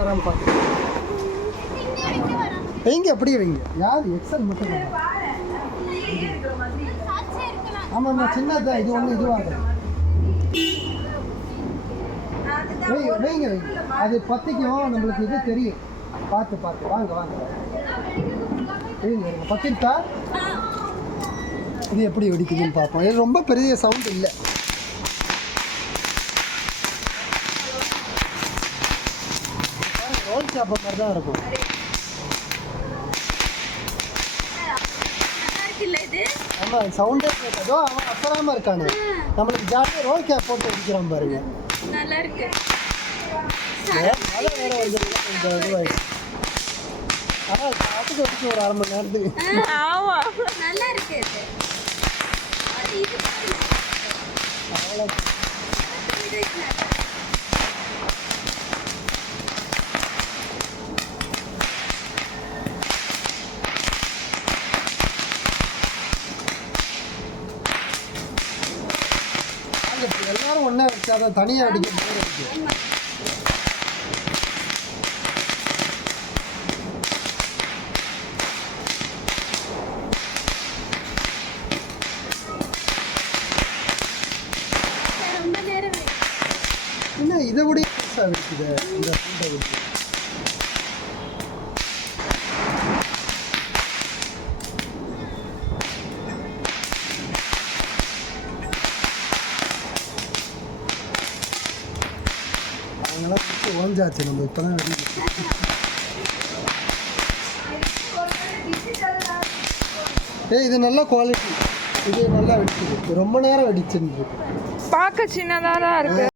வராமல் பார்த்து வைங்க, அப்படியே வைங்க. யார் எக்ஸல் மட்டும் ஆமாம்மா, சின்னதான் இது ஒன்று இதுவாக வைங்க வைங்க. அது பத்திக்கும் நம்மளுக்கு இது தெரியும். பார்த்து பார்த்து வாங்க வாங்க வைங்க. பத்திருக்கா? இது எப்படி வெடிக்குதுன்னு பார்ப்போம். இது ரொம்ப பெரிய சவுண்ட் இல்லை. ரோல் சாப்பிட்ற மாதிரி தான் இருக்கும். ஆமாம், சவுண்டே கேட்டதோ அவன் அப்புறமா இருக்கானு. நம்மளுக்கு ஜாலியாக ரோல் கேப் போட்டு அடிக்கிறான் பாருங்க. நல்லா இருக்கு. மழை வேற வந்து கொஞ்சம் இதுவாயிடுச்சு. ஆனால் அதுக்கு வச்சு ஒரு 1/2 மணி நேரத்துக்கு. ஆமாம், நல்லா இருக்கு. அவ்வளோ எல்லாரும் ஒன்றா வச்சாதான் தனியாக அடிக்க போகிற இருக்கு. இன்னும் இதை விட பெருசாக இருக்குது இந்த ஃபுட்டை விட்டு. அவங்களாம் விட்டு ஓஞ்சாச்சு. நம்ம இப்போ தான் வெடிக்கிறோம். இது நல்ல குவாலிட்டி. இது நல்லா வெடிக்குது. ரொம்ப நேரம் வெடிச்சுன்னு இருக்கு. பார்க்க சின்னதாக தான் இருக்கு.